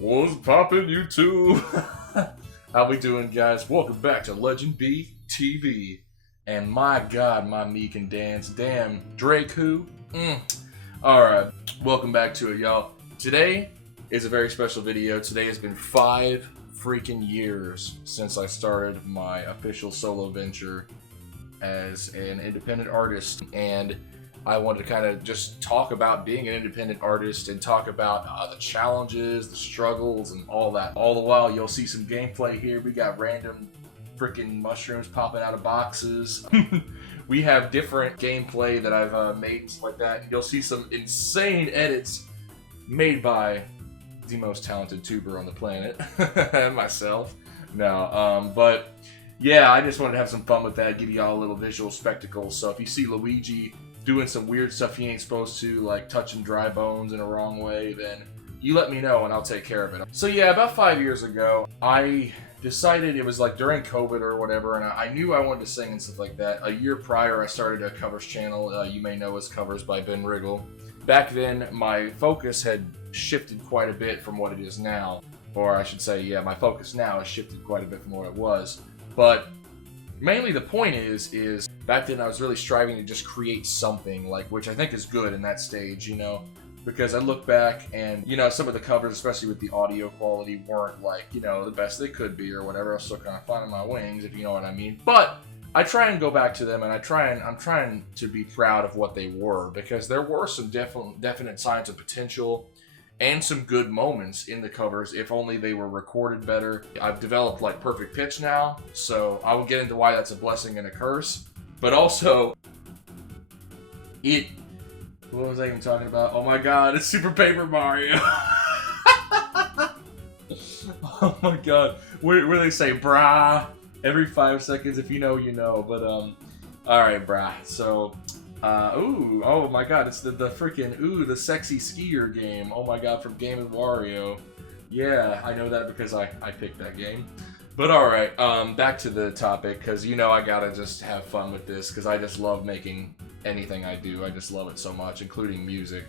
What's poppin', YouTube? How we doing, guys? Welcome back to LegendBTV. And my God, my me can dance. Damn, Drake who? Alright, welcome back to it, y'all. Today is a very special video. Today has been 5 freaking years since I started my official solo venture as an independent artist. And I wanted to kind of just talk about being an independent artist and talk about the challenges, the struggles, and all that. All the while, you'll see some gameplay here. We got random freaking mushrooms popping out of boxes. We have different gameplay that I've made and stuff like that. You'll see some insane edits made by the most talented tuber on the planet, myself. No, but yeah, I just wanted to have some fun with that, give y'all a little visual spectacle. So if you see Luigi doing some weird stuff he ain't supposed to, like touching dry bones in a wrong way, then you let me know and I'll take care of it. So yeah, about 5 years ago, I decided, it was like during COVID or whatever, and I knew I wanted to sing and stuff like that. A year prior, I started a covers channel, you may know as Covers by Ben Riggle. Back then, my focus had shifted quite a bit from what it is now. Or I should say, yeah, my focus now has shifted quite a bit from what it was. But mainly the point is back then I was really striving to just create something, like, which I think is good in that stage, you know, because I look back and, you know, some of the covers, especially with the audio quality, weren't like, you know, the best they could be or whatever. I was still kind of finding my wings, if you know what I mean. But I try and go back to them, and I'm trying to be proud of what they were, because there were some definite signs of potential and some good moments in the covers, if only they were recorded better. I've developed like perfect pitch now, so I will get into why that's a blessing and a curse. But also, what was I even talking about? Oh my God, it's Super Paper Mario. Oh my God, where they say brah every 5 seconds. If you know, you know. But alright, brah. So ooh, oh my God, it's the freaking, the sexy skier game. Oh my God, from Game Wario. Yeah, I know that because I picked that game. But alright, back to the topic, because you know I gotta just have fun with this, because I just love making anything I do. I just love it so much, including music.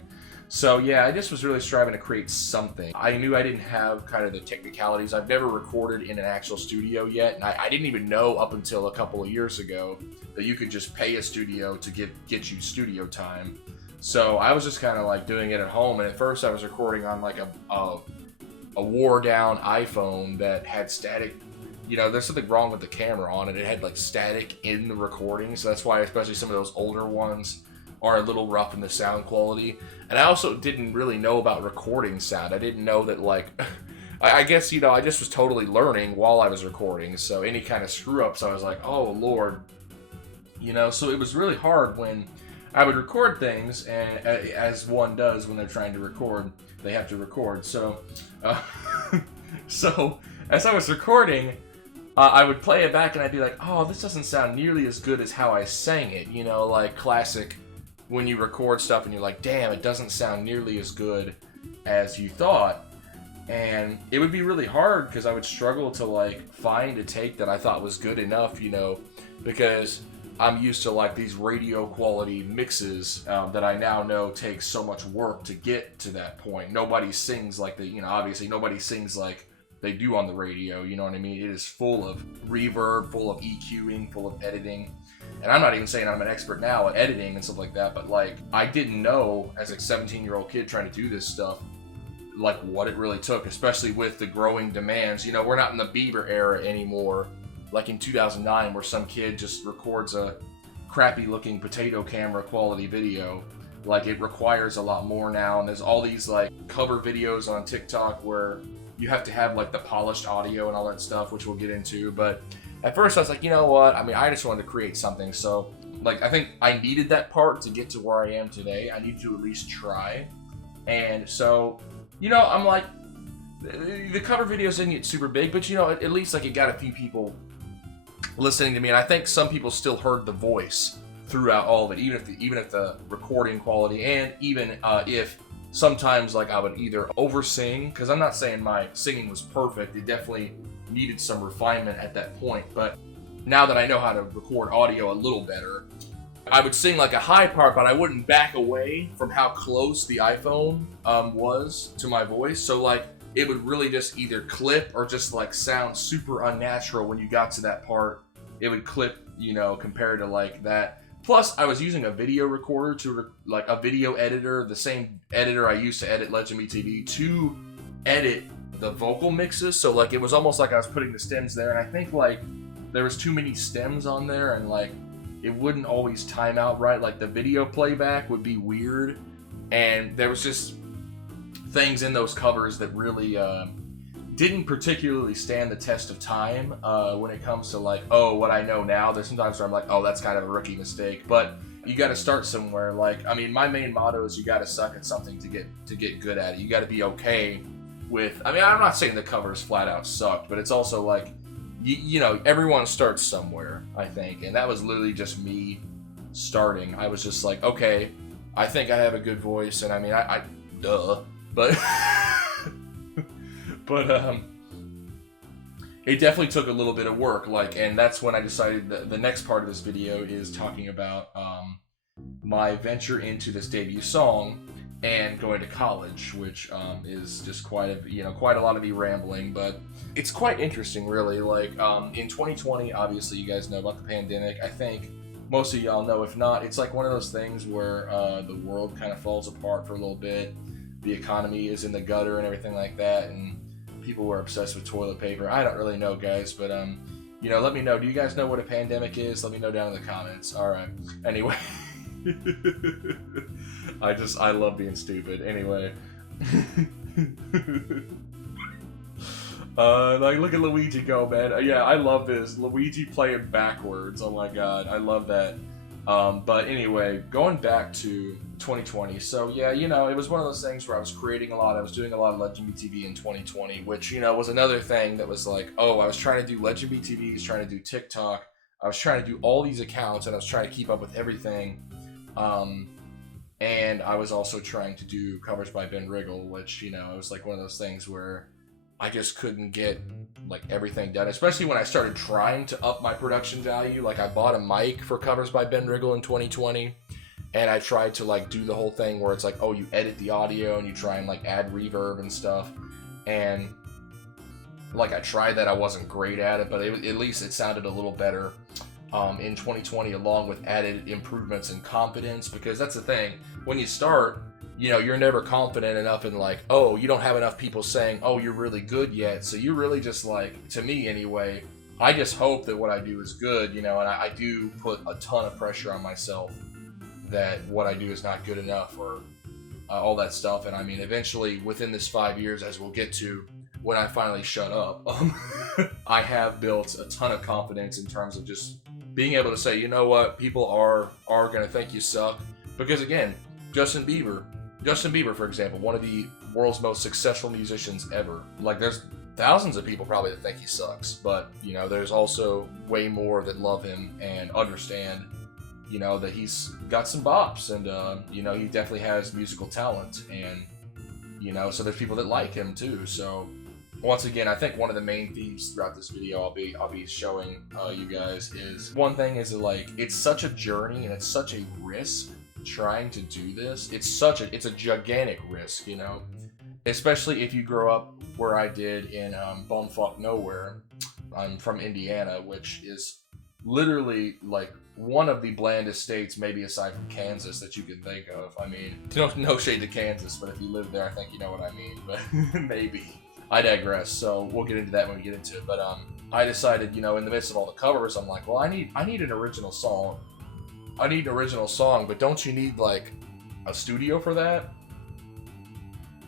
So yeah, I just was really striving to create something. I knew I didn't have kind of the technicalities. I've never recorded in an actual studio yet, and I didn't even know up until a couple of years ago that you could just pay a studio to get you studio time. So I was just kind of like doing it at home, and at first I was recording on like a wore down iPhone that had static. You know, there's something wrong with the camera on it. It had like static in the recording, so that's why especially some of those older ones are a little rough in the sound quality. And I also didn't really know about recording sound. I didn't know that, like, I guess, you know, I just was totally learning while I was recording. So any kind of screw ups, I was like, oh Lord, you know. So it was really hard when I would record things, and as one does when they're trying to record, they have to record. So, so as I was recording, I would play it back and I'd be like, oh, this doesn't sound nearly as good as how I sang it. You know, like classic when you record stuff and you're like, damn, it doesn't sound nearly as good as you thought. And it would be really hard because I would struggle to like find a take that I thought was good enough, you know, because I'm used to like these radio quality mixes that I now know takes so much work to get to that point. Nobody sings like you know, obviously nobody sings like they do on the radio, you know what I mean? It is full of reverb, full of EQing, full of editing. And I'm not even saying I'm an expert now at editing and stuff like that, but like, I didn't know as a 17-year-old kid trying to do this stuff, like what it really took, especially with the growing demands. You know, we're not in the Bieber era anymore, like in 2009, where some kid just records a crappy looking potato camera quality video. Like, it requires a lot more now, and there's all these like cover videos on TikTok where you have to have like the polished audio and all that stuff, which we'll get into. But at first I was like, you know what? I mean, I just wanted to create something. So like, I think I needed that part to get to where I am today. I need to at least try. And so, you know, I'm like, the cover videos didn't get super big, but you know, at least like it got a few people listening to me. And I think some people still heard the voice throughout all of it, even if the recording quality, and even if sometimes like I would either oversing, because I'm not saying my singing was perfect. It definitely needed some refinement at that point. But now that I know how to record audio a little better, I would sing like a high part, but I wouldn't back away from how close the iPhone was to my voice. So like it would really just either clip or just like sound super unnatural when you got to that part. It would clip, you know, compared to like that. Plus, I was using a video recorder like a video editor, the same editor I used to edit LegendBTV, to edit the vocal mixes. So like it was almost like I was putting the stems there, and I think like there was too many stems on there, and like it wouldn't always time out right. Like the video playback would be weird, and there was just things in those covers that really didn't particularly stand the test of time when it comes to like, oh, what I know now. There's sometimes where I'm like, oh, that's kind of a rookie mistake, but you got to start somewhere. Like, I mean, my main motto is you got to suck at something to get good at it. You got to be okay with, I mean, I'm not saying the covers flat out sucked, but it's also like, you know, everyone starts somewhere, I think, and that was literally just me starting. I was just like, okay, I think I have a good voice, and I mean, I duh, but but it definitely took a little bit of work, like, and that's when I decided that the next part of this video is talking about my venture into this debut song and going to college, which is just quite a lot of me rambling, but it's quite interesting, really. Like in 2020, obviously you guys know about the pandemic. I think most of y'all know. If not, it's like one of those things where the world kind of falls apart for a little bit. The economy is in the gutter and everything like that, and people were obsessed with toilet paper. I don't really know, guys, but you know, let me know. Do you guys know what a pandemic is? Let me know down in the comments. All right. Anyway, I love being stupid. Anyway, like look at Luigi go, man. Yeah, I love this. Luigi playing backwards. Oh my god, I love that. But anyway, going back to 2020. So yeah, you know, it was one of those things where I was creating a lot. I was doing a lot of LegendBTV in 2020, which, you know, was another thing that was like, oh, I was trying to do LegendBTV, I was trying to do TikTok, I was trying to do all these accounts, and I was trying to keep up with everything. And I was also trying to do covers by Ben Riggle, which, you know, it was like one of those things where I just couldn't get like everything done, especially when I started trying to up my production value. Like I bought a mic for covers by Ben Riggle in 2020, and I tried to like do the whole thing where it's like, oh, you edit the audio and you try and like add reverb and stuff, and like I tried that. I wasn't great at it, but at least it sounded a little better in 2020, along with added improvements in confidence, because that's the thing, when you start, you know, you're never confident enough in like, oh, you don't have enough people saying, oh, you're really good yet. So you really just like, to me anyway, I just hope that what I do is good, you know, and I do put a ton of pressure on myself that what I do is not good enough, or all that stuff. And I mean, eventually within this 5 years, as we'll get to when I finally shut up, I have built a ton of confidence in terms of just being able to say, you know what, people are going to think you suck. Because again, Justin Bieber, for example, one of the world's most successful musicians ever. Like, there's thousands of people probably that think he sucks, but, you know, there's also way more that love him and understand, you know, that he's got some bops, and, you know, he definitely has musical talent, and, you know, so there's people that like him too. So, once again, I think one of the main themes throughout this video I'll be showing you guys is, one thing is that, like, it's such a journey and it's such a risk trying to do this. It's a gigantic risk, you know, especially if you grow up where I did in bumfuck nowhere. I'm from Indiana, which is literally like one of the blandest states, maybe aside from Kansas, that you can think of. I mean, no shade to Kansas, but if you live there, I think you know what I mean, but maybe. I digress, so we'll get into that when we get into it. But I decided, you know, in the midst of all the covers, I'm like, well, I need an original song. I need an original song, but don't you need like a studio for that?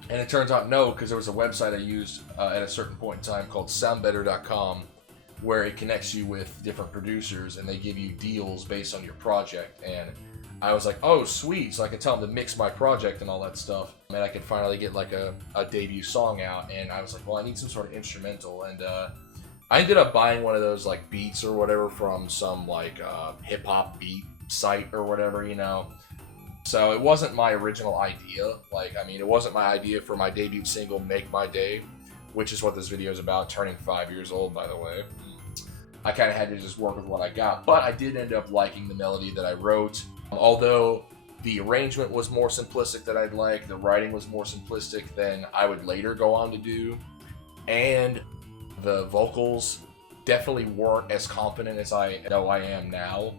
And it turns out no, because there was a website I used at a certain point in time called soundbetter.com, where it connects you with different producers and they give you deals based on your project. And I was like, oh, sweet. So I could tell them to mix my project and all that stuff. And I could finally get like a debut song out. And I was like, well, I need some sort of instrumental. And I ended up buying one of those like beats or whatever from some like hip hop beat site or whatever, you know. So it wasn't my original idea. Like, I mean, it wasn't my idea for my debut single, Make My Day, which is what this video is about, turning 5 years old, by the way. I kind of had to just work with what I got, but I did end up liking the melody that I wrote. Although The arrangement was more simplistic than I'd like. The writing was more simplistic than I would later go on to do. And the vocals definitely weren't as confident as I know I am now.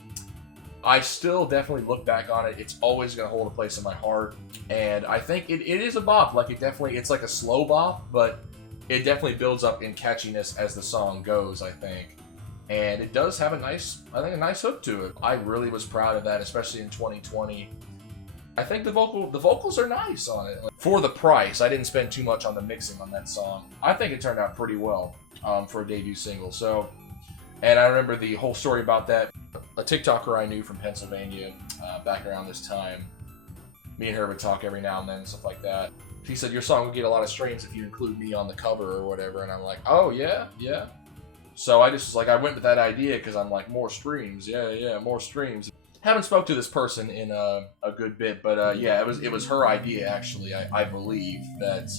I still definitely look back on it. It's always going to hold a place in my heart. And I think it is a bop. Like, it's like a slow bop, but it definitely builds up in catchiness as the song goes, I think. And it does have a nice hook to it. I really was proud of that, especially in 2020. I think the vocals are nice on it. For the price, I didn't spend too much on the mixing on that song. I think it turned out pretty well for a debut single. So, and I remember the whole story about that. A TikToker I knew from Pennsylvania back around this time, me and her would talk every now and then and stuff like that. He said, your song would get a lot of streams if you include me on the cover or whatever. And I'm like, oh, yeah. So I just, like, I went with that idea because I'm like, more streams. Yeah, more streams. Haven't spoke to this person in a good bit, but yeah, it was her idea, actually, I believe, that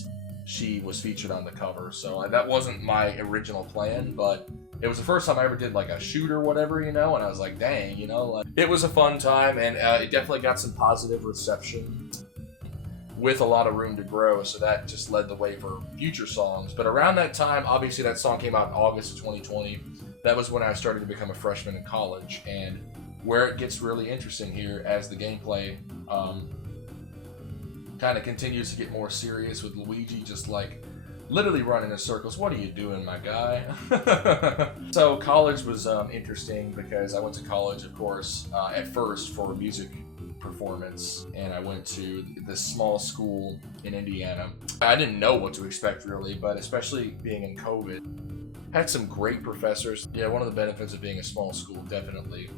she was featured on the cover. So that wasn't my original plan, but it was the first time I ever did, like, a shoot or whatever, and I was like, dang, like, it was a fun time, and it definitely got some positive reception with a lot of room to grow, so that just led the way for future songs. But around that time, obviously that song came out in August of 2020. That was when I started to become a freshman in college, and where it gets really interesting here as the gameplay kind of continues to get more serious, with Luigi just like literally running in circles. What are you doing, my guy? So college was interesting because I went to college, of course, at first for music performance, and I went to this small school in Indiana. I didn't know what to expect, really, but especially being in COVID, had some great professors. Yeah, one of the benefits of being a small school definitely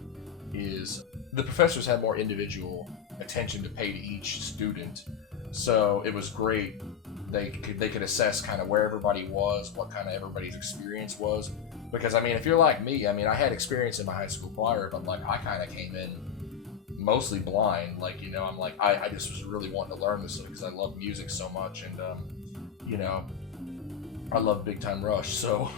is the professors had more individual attention to pay to each student, so it was great. They could assess kind of where everybody was, what kind of everybody's experience was, because I mean, if you're like me, I mean, I had experience in my high school choir, but like I kind of came in mostly blind, like, I'm like, I just was really wanting to learn this because I love music so much, and I love Big Time Rush, so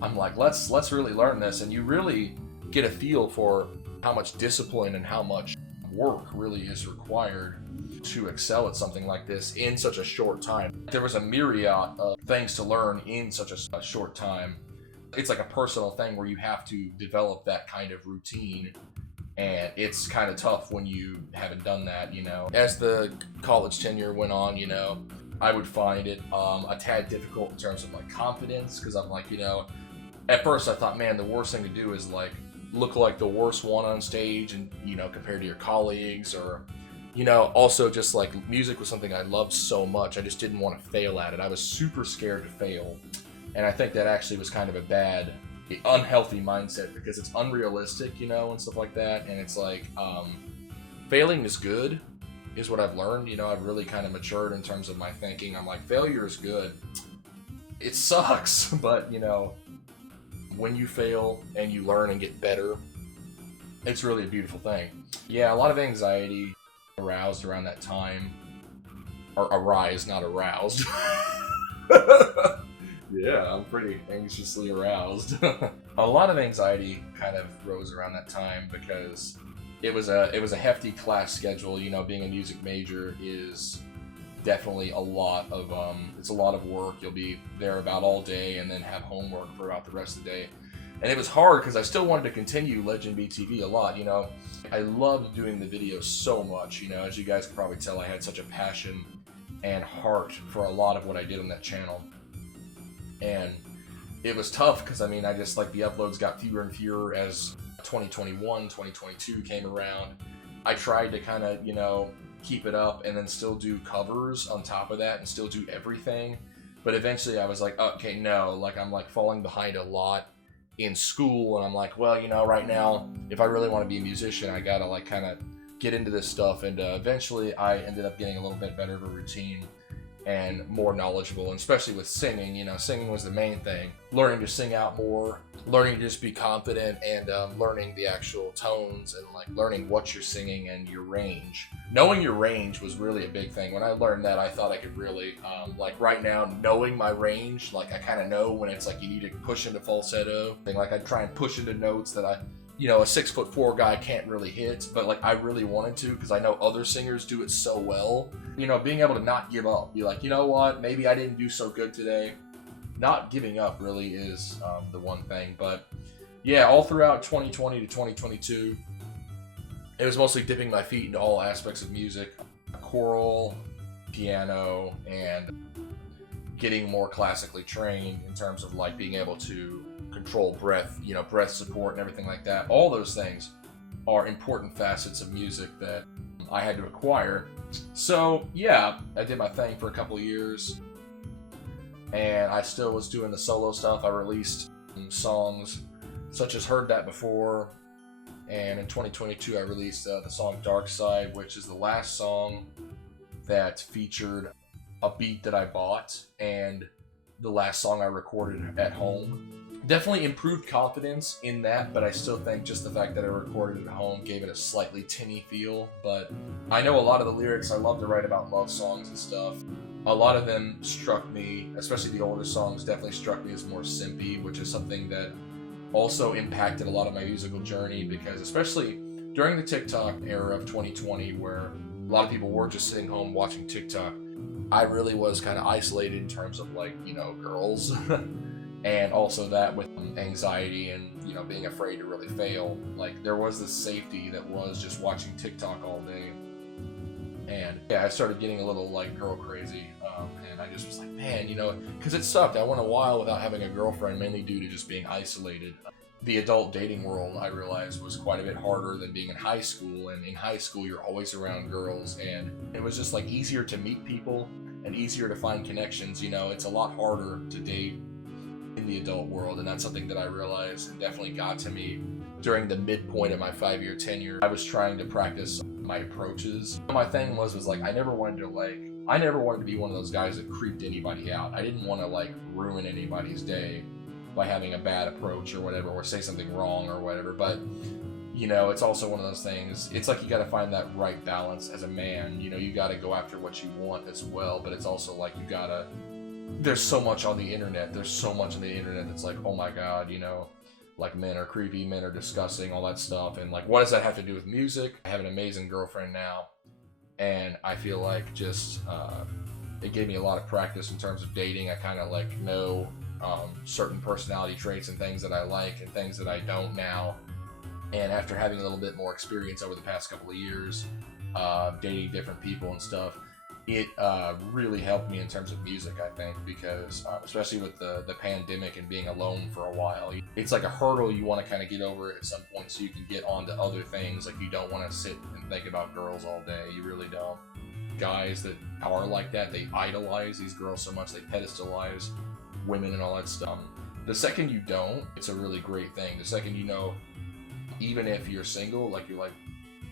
I'm like, let's really learn this, and you really get a feel for how much discipline and how much work really is required to excel at something like this in such a short time. There was a myriad of things to learn in such a short time. It's like a personal thing where you have to develop that kind of routine, and it's kind of tough when you haven't done that, As the college tenure went on, I would find it a tad difficult in terms of like confidence, because I'm like, at first I thought, man, the worst thing to do is like look like the worst one on stage, and compared to your colleagues, or also just like music was something I loved so much, I just didn't want to fail at it. I was super scared to fail, and I think that actually was kind of a bad, unhealthy mindset, because it's unrealistic, and stuff like that. And it's like failing is good, is what I've learned. I've really kind of matured in terms of my thinking. I'm like, failure is good. It sucks, but when you fail and you learn and get better, it's really a beautiful thing. Yeah, a lot of anxiety aroused around that time. Or arise, not aroused. Yeah, I'm pretty anxiously aroused. A lot of anxiety kind of rose around that time because it was a hefty class schedule. Being a music major is definitely a lot of it's a lot of work. You'll be there about all day and then have homework for about the rest of the day. And it was hard because I still wanted to continue LegendBTV a lot. I loved doing the videos so much. As you guys can probably tell, I had such a passion and heart for a lot of what I did on that channel. And it was tough because, I just like the uploads got fewer and fewer as 2021, 2022 came around. I tried to kind of, keep it up and then still do covers on top of that and still do everything. But eventually I was like, okay, no, like I'm like falling behind a lot in school, and I'm like, well, right now, if I really want to be a musician, I gotta like kind of get into this stuff. And eventually I ended up getting a little bit better of a routine and more knowledgeable, and especially with singing. Singing was the main thing. Learning to sing out more, learning to just be confident, and learning the actual tones, and like learning what you're singing and your range. Knowing your range was really a big thing. When I learned that, I thought I could really, like right now, knowing my range, like I kind of know when it's like you need to push into falsetto. Like I try and push into notes that you know, a 6'4" guy can't really hit, but like I really wanted to because I know other singers do it so well. You know, being able to not give up, be like, you know what, maybe I didn't do so good today. Not giving up really is the one thing. But yeah, all throughout 2020 to 2022, it was mostly dipping my feet into all aspects of music, choral, piano, and getting more classically trained in terms of like being able to control breath, you know, breath support and everything like that. All those things are important facets of music that I had to acquire. So yeah, I did my thing for a couple of years, and I still was doing the solo stuff. I released songs such as Heard That Before, and in 2022 I released the song Dark Side, which is the last song that featured a beat that I bought and the last song I recorded at home. Definitely improved confidence in that, but I still think just the fact that I recorded at home gave it a slightly tinny feel. But I know a lot of the lyrics, I love to write about love songs and stuff. A lot of them struck me, especially the older songs, definitely struck me as more simpy, which is something that also impacted a lot of my musical journey, because especially during the TikTok era of 2020, where a lot of people were just sitting home watching TikTok, I really was kind of isolated in terms of like, you know, girls. And also that with anxiety and, you know, being afraid to really fail. Like, there was this safety that was just watching TikTok all day. And yeah, I started getting a little like girl crazy. And I just was like, man, you know, because it sucked. I went a while without having a girlfriend, mainly due to just being isolated. The adult dating world, I realized, was quite a bit harder than being in high school. And in high school, you're always around girls, and it was just like easier to meet people and easier to find connections. You know, it's a lot harder to date in the adult world, and that's something that I realized and definitely got to me during the midpoint of my 5-year tenure. I was trying to practice my approaches. My thing was like I never wanted to be one of those guys that creeped anybody out. I didn't want to like ruin anybody's day by having a bad approach or whatever, or say something wrong or whatever. But you know, it's also one of those things, it's like you got to find that right balance as a man. You know, you got to go after what you want as well, but it's also like you gotta, there's so much on the internet. There's so much on the internet that's like, oh my god, you know, like men are creepy, men are disgusting, all that stuff. And like, what does that have to do with music? I have an amazing girlfriend now, and I feel like just it gave me a lot of practice in terms of dating. I kind of like know certain personality traits and things that I like and things that I don't now. And after having a little bit more experience over the past couple of years, dating different people and stuff, it really helped me in terms of music, I think, because especially with the pandemic and being alone for a while, it's like a hurdle you want to kind of get over at some point so you can get on to other things. Like, you don't want to sit and think about girls all day. You really don't. Guys that are like that, they idolize these girls so much, they pedestalize women and all that stuff. The second you don't, it's a really great thing. The second you know, even if you're single, like, you're like,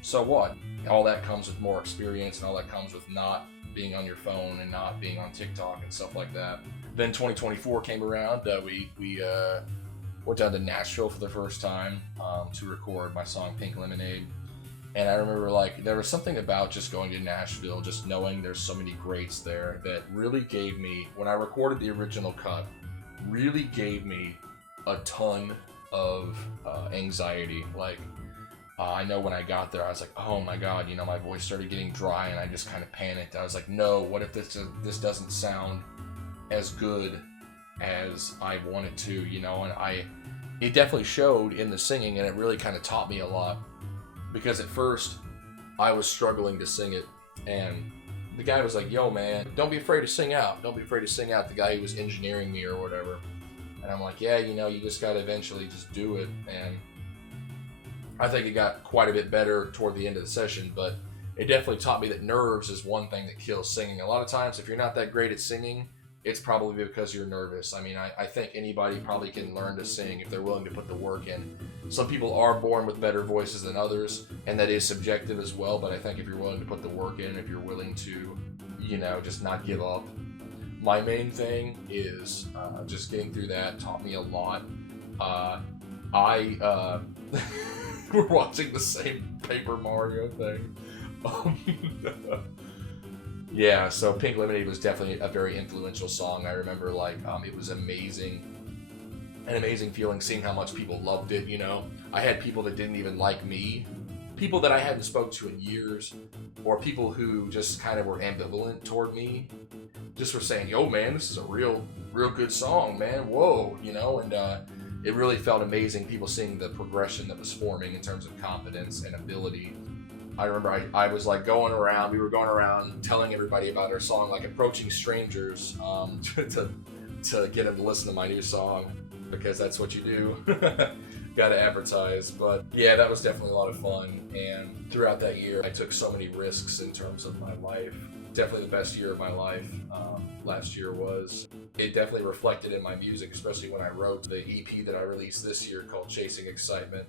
so what? All that comes with more experience, and all that comes with not being on your phone and not being on TikTok and stuff like that. Then 2024 came around. We went down to Nashville for the first time to record my song Pink Lemonade. And I remember, like, there was something about just going to Nashville, just knowing there's so many greats there, that really gave me, when I recorded the original cut, really gave me a ton of anxiety. Like, I know when I got there, I was like, oh my god, you know, my voice started getting dry, and I just kind of panicked. I was like, no, what if this doesn't sound as good as I want it to, you know? And it definitely showed in the singing, and it really kind of taught me a lot, because at first I was struggling to sing it, and the guy was like, yo man, don't be afraid to sing out. Don't be afraid to sing out, the guy who was engineering me or whatever. And I'm like, yeah, you know, you just gotta eventually just do it. And I think it got quite a bit better toward the end of the session, but it definitely taught me that nerves is one thing that kills singing. A lot of times, if you're not that great at singing, it's probably because you're nervous. I mean, I think anybody probably can learn to sing if they're willing to put the work in. Some people are born with better voices than others, and that is subjective as well, but I think if you're willing to put the work in, if you're willing to, you know, just not give up. My main thing is just getting through that taught me a lot. We're watching the same Paper Mario thing. Yeah, so Pink Lemonade was definitely a very influential song. I remember, like, it was amazing an amazing feeling seeing how much people loved it, you know. I had people that didn't even like me, people that I hadn't spoken to in years, or people who just kind of were ambivalent toward me, just were saying, yo man, this is a real good song, man, whoa, you know. And it really felt amazing, people seeing the progression that was forming in terms of confidence and ability. I remember I was like we were going around telling everybody about our song, like approaching strangers to get them to listen to my new song, because that's what you do. Gotta advertise. But yeah, that was definitely a lot of fun. And throughout that year, I took so many risks in terms of my life. Definitely the best year of my life. Last year was. It definitely reflected in my music, especially when I wrote the EP that I released this year called Chasing Excitement.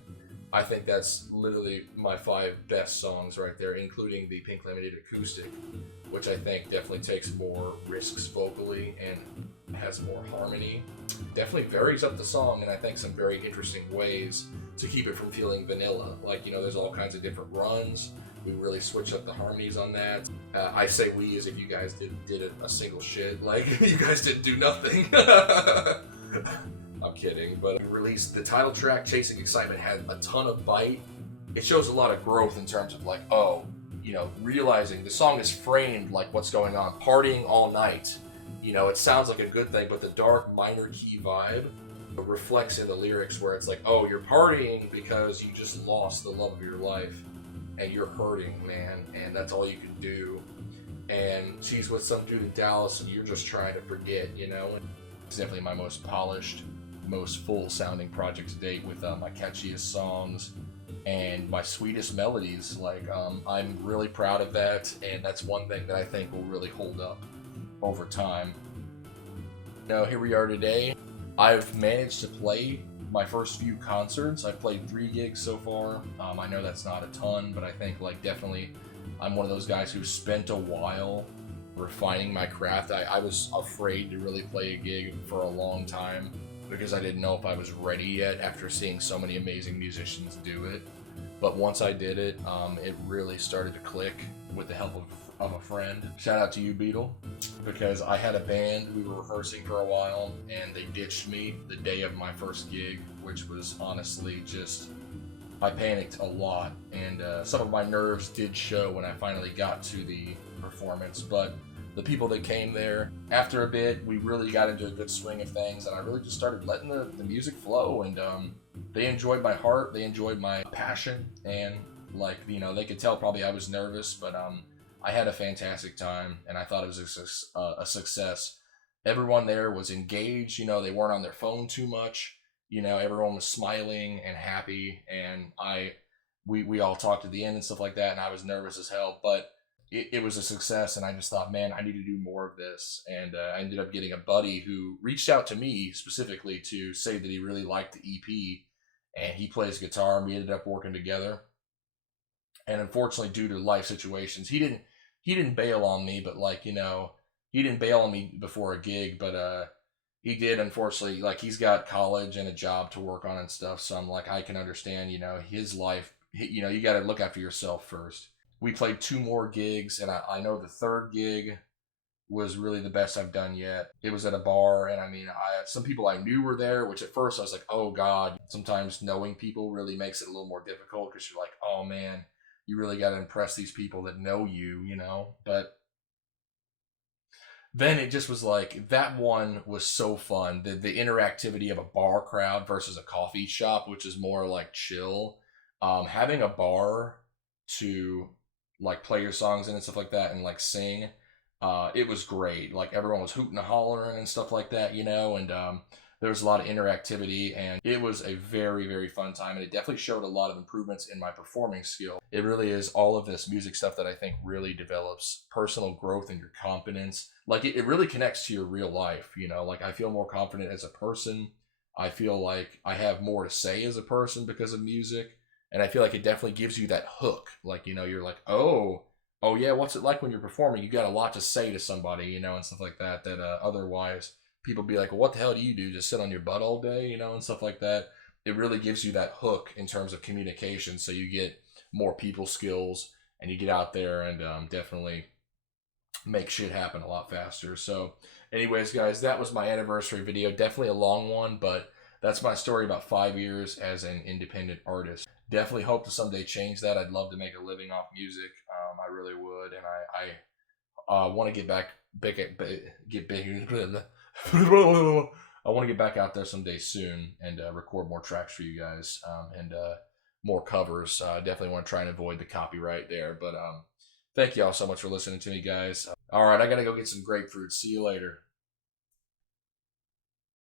I think that's literally my 5 best songs right there, including the Pink Lemonade acoustic, which I think definitely takes more risks vocally and has more harmony. Definitely varies up the song, and I think some very interesting ways to keep it from feeling vanilla. Like, you know, there's all kinds of different runs. We really switched up the harmonies on that. I say we as if you guys did a single shit. Like, you guys didn't do nothing. I'm kidding, but we released the title track, Chasing Excitement, had a ton of bite. It shows a lot of growth in terms of like, oh, you know, realizing the song is framed like what's going on, partying all night. You know, it sounds like a good thing, but the dark minor key vibe reflects in the lyrics where it's like, oh, you're partying because you just lost the love of your life and you're hurting, man, and that's all you can do. And she's with some dude in Dallas and you're just trying to forget, you know. It's definitely my most polished, most full sounding project to date, with my catchiest songs and my sweetest melodies. Like, I'm really proud of that, and that's one thing that I think will really hold up over time. Now here we are today. I've managed to play my first few concerts. I've played 3 gigs so far. I know that's not a ton, but I think like definitely I'm one of those guys who spent a while refining my craft. I was afraid to really play a gig for a long time because I didn't know if I was ready yet after seeing so many amazing musicians do it. But once I did it, it really started to click with the help of a friend. Shout out to you, Beetle, because I had a band, we were rehearsing for a while, and they ditched me the day of my first gig, which was honestly just, I panicked a lot, and some of my nerves did show when I finally got to the performance. But the people that came there, after a bit, we really got into a good swing of things, and I really just started letting the music flow, and they enjoyed my heart, they enjoyed my passion, and like, you know, they could tell probably I was nervous, but I had a fantastic time, and I thought it was a success. Everyone there was engaged, you know, they weren't on their phone too much, you know, everyone was smiling and happy, and we all talked at the end and stuff like that, and I was nervous as hell, but it was a success, and I just thought, man, I need to do more of this. And I ended up getting a buddy who reached out to me specifically to say that he really liked the EP, and he plays guitar, and we ended up working together. And unfortunately, due to life situations, he didn't bail on me, but like, you know, he didn't bail on me before a gig, but he did, unfortunately. Like, he's got college and a job to work on and stuff, so I'm like, I can understand, you know, his life, you know, you got to look after yourself first. We played 2 more gigs, and I know the 3rd gig was really the best I've done yet. It was at a bar, and I mean, some people I knew were there, which at first I was like, oh God. Sometimes knowing people really makes it a little more difficult, because you're like, oh man, you really got to impress these people that know you, you know? But then it just was like, that one was so fun. The interactivity of a bar crowd versus a coffee shop, which is more like chill. Having a bar to like play your songs in and stuff like that and like sing, it was great. Like, everyone was hooting and hollering and stuff like that, you know, and there was a lot of interactivity, and it was a very, very fun time, and it definitely showed a lot of improvements in my performing skill. It really is all of this music stuff that I think really develops personal growth and your confidence. Like, it really connects to your real life, you know. Like, I feel more confident as a person. I feel like I have more to say as a person because of music. And I feel like it definitely gives you that hook. Like, you know, you're like, oh yeah, what's it like when you're performing? You got a lot to say to somebody, you know, and stuff like that, that otherwise people be like, well, what the hell do you do? Just sit on your butt all day, you know, and stuff like that. It really gives you that hook in terms of communication. So you get more people skills, and you get out there and definitely make shit happen a lot faster. So anyways, guys, that was my anniversary video. Definitely a long one, but that's my story about 5 years as an independent artist. Definitely hope to someday change that. I'd love to make a living off music. I really would, and I want to get back, get big. I want to get back out there someday soon and record more tracks for you guys and more covers. Definitely want to try and avoid the copyright there. But thank you all so much for listening to me, guys. All right, I got to go get some grapefruit. See you later.